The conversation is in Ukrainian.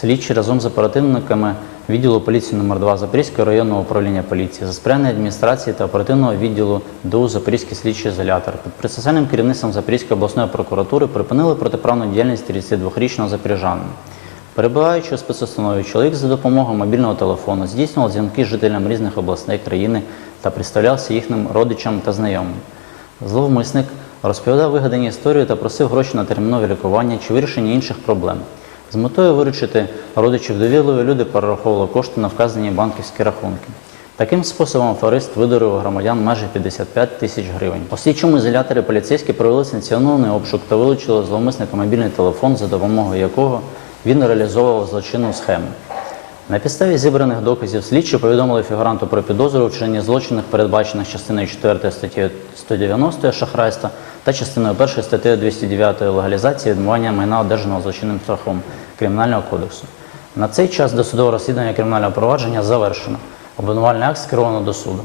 Слідчі разом з оперативниками відділу поліції номер 2 Запорізького районного управління поліції за сприяння адміністрації та оперативного відділу ДУ Запорізький слідчий ізолятор під процесуальним керівництвом Запорізької обласної прокуратури припинили протиправну діяльність 32-річного запоріжанина. Перебуваючи у спецустанові, чоловік за допомогою мобільного телефону здійснював дзвінки жителям різних областей країни та представлявся їхнім родичам та знайомим. Зловмисник розповідав вигадані історії та просив гроші на термінове лікування чи вирішення інших проблем. З метою виручити родичів довірливі люди перераховували кошти на вказані банківські рахунки. Таким способом аферист видурив громадян майже 55 тисяч гривень. У слідчому ізоляторі поліцейські провели санкціонований обшук та вилучили зловмисника мобільний телефон, за допомогою якого він реалізовував злочинну схему. На підставі зібраних доказів слідчі повідомили фігуранту про підозру у вчиненні злочинів, передбачених частиною 4 статті 190 шахрайства та частиною 1 статті 209 легалізації відмивання майна одержаного злочинним страхом Кримінального кодексу. На цей час досудове розслідування кримінального провадження завершено. Обвинувальний акт скеровано до суду.